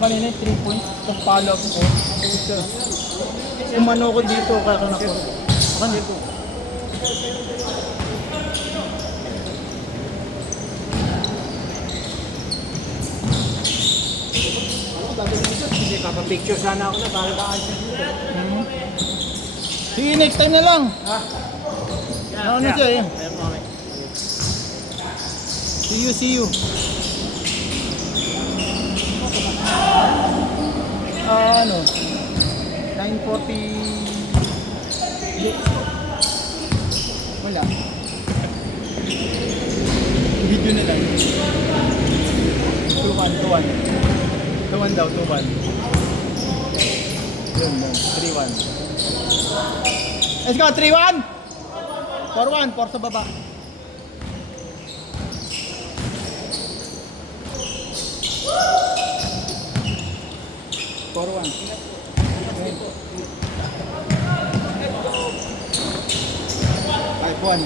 kanina, 3 points. Itong follow up ko. Umano ko dito, kaya ko na po. Akan dito. Hindi, papapicture sana ako na para ka-answer dito. Sige, next time na lang. Ha? Ano na siya eh. Ayan mo kami. See you. Ano? 9:40. Hindi. Wala. Video na lang. 2-1. 2-1 daw, 2-1. Yun, 3-1. Let's go, 3-1! 4-1, 4 sa baba. Forward. 5-1.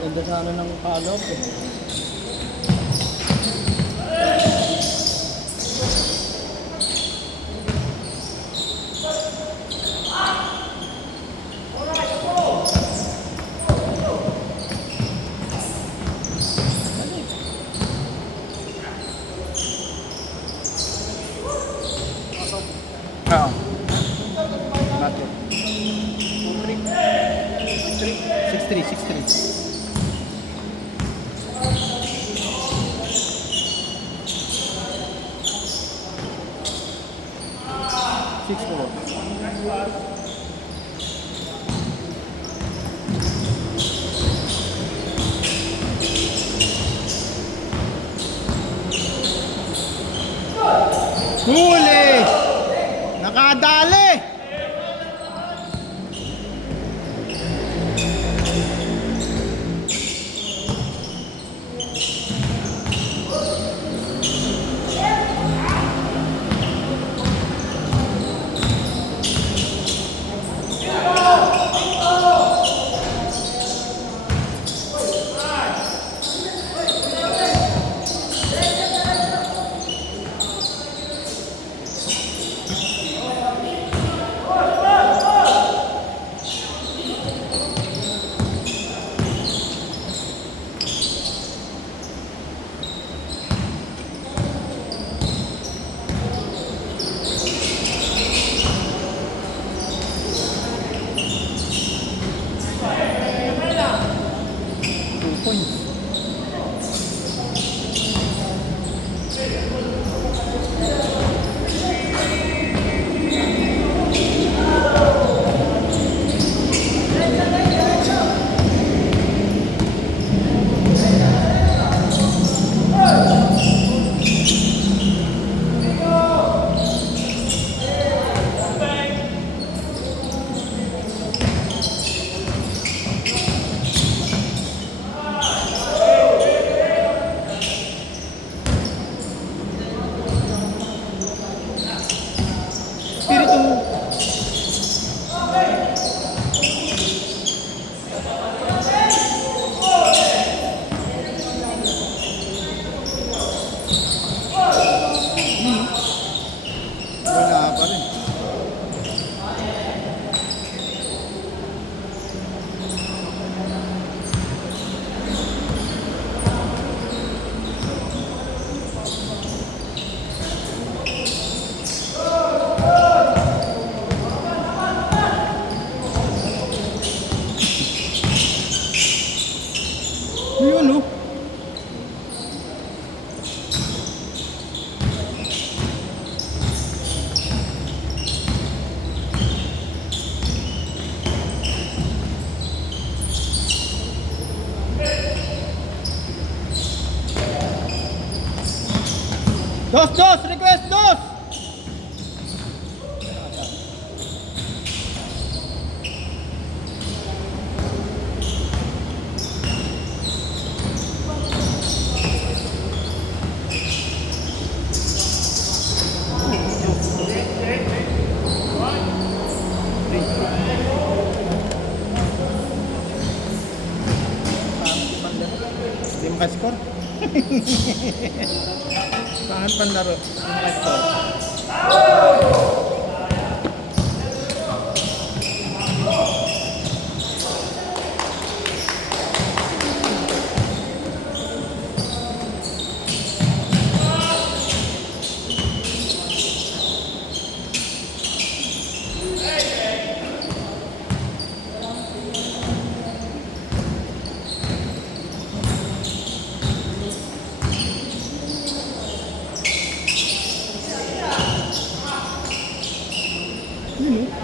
Ganda sana ng palog. Oo. Natin. 6-3. Huli! Nakadali! Yun, oh. Dos, request dos. score. Pangit pang laro. Yung score. Yun, oh.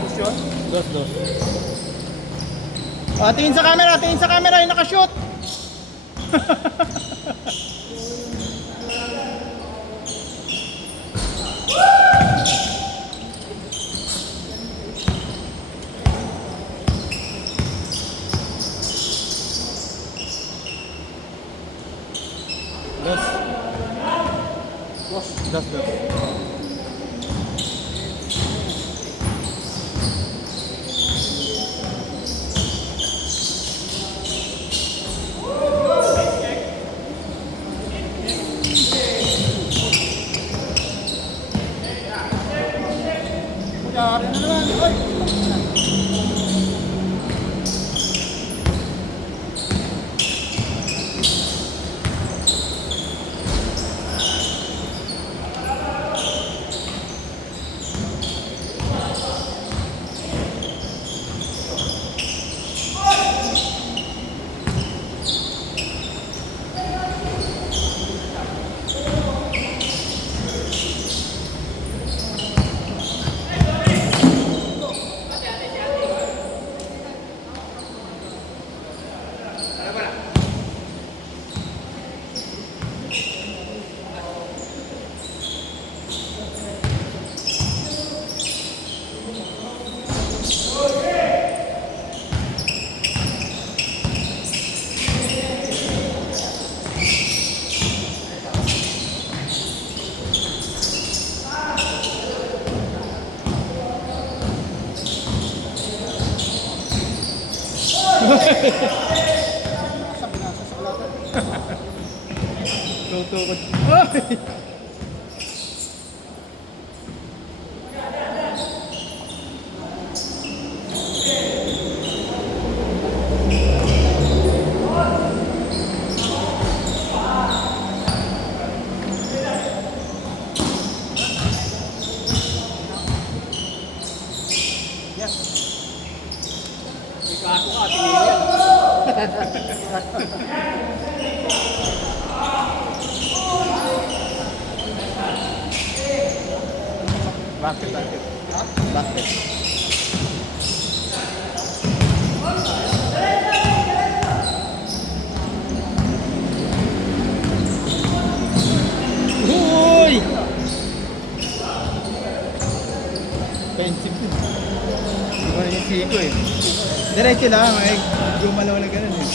Push yun. Dos. Tingin sa camera, yung nakashoot. Dos. Kunyari na naman. Ay! Tutukod. Ay! May kaso ka, tinili yan. Basket. Uy! Offensive yun. Hindi ko na yung siko eh. Diretso lang, ay gumalaw na ganun eh.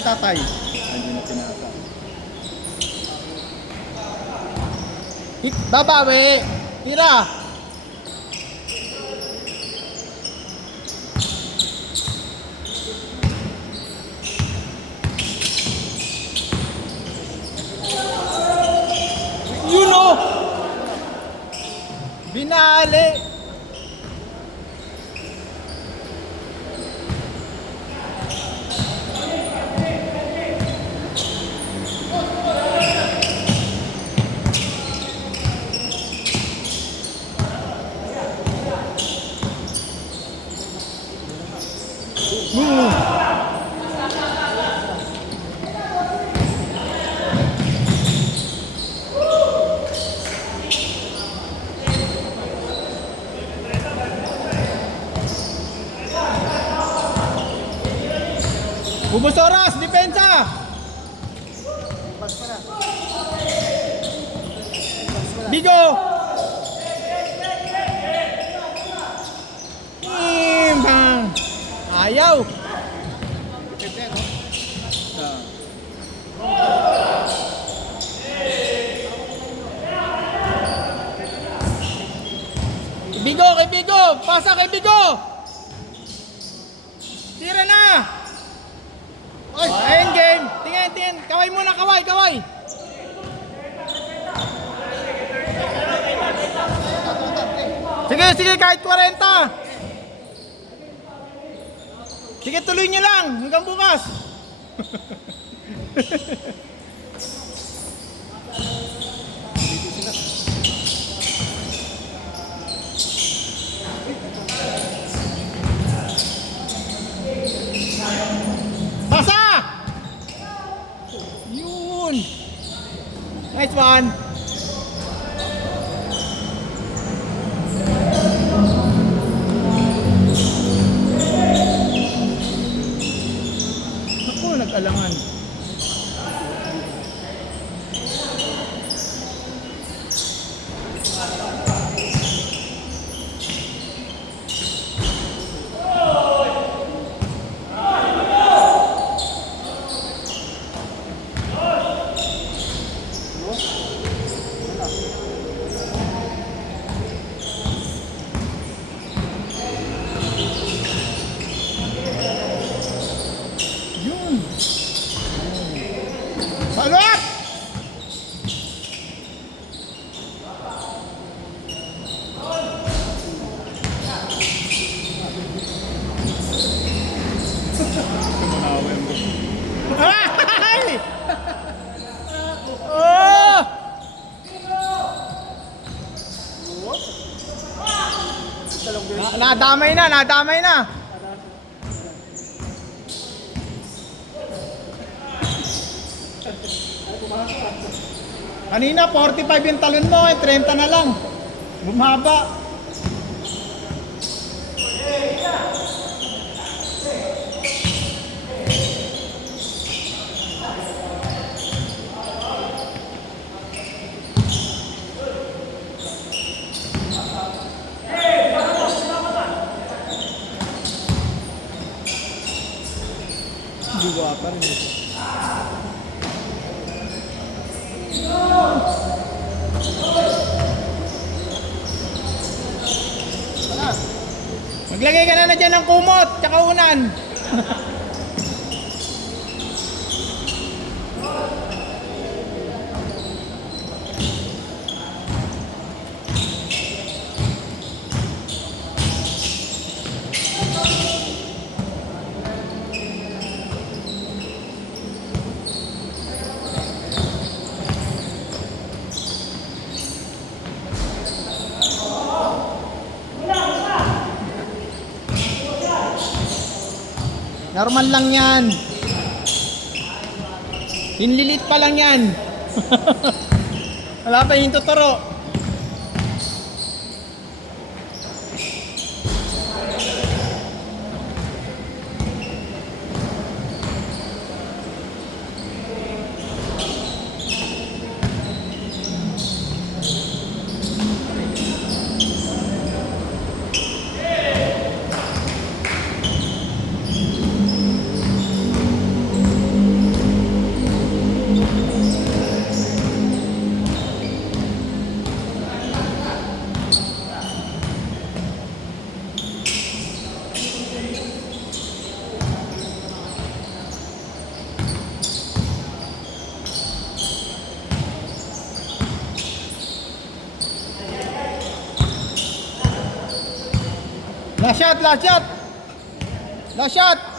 kay tatay. Hindi na pinasa. Babawi! Tira! Yun o! Binali! Ubus oras, depensa! Bigo! Bang! Ayaw! Bigo, kay Bigo! Pasa kay Bigo! Tira na! Ayun game! Tingin! Kaway muna, kaway! Sige, kahit 40! Sige, tuloy nyo lang hanggang bukas! Pasa! Yun! Nice one! Ako, nag-alangan. Yun! Follow up! Ay! Oh! Nadamay na! Kanina 45 yung talon mo, 30 na lang. Bumaba. Juga pa rin ito. Maglagay ka na dyan ng kumot, tsaka unan. Normal lang yan. Hinlilit pa lang yan. Wala pa yung tuturo. Last shot, last shot! Last shot!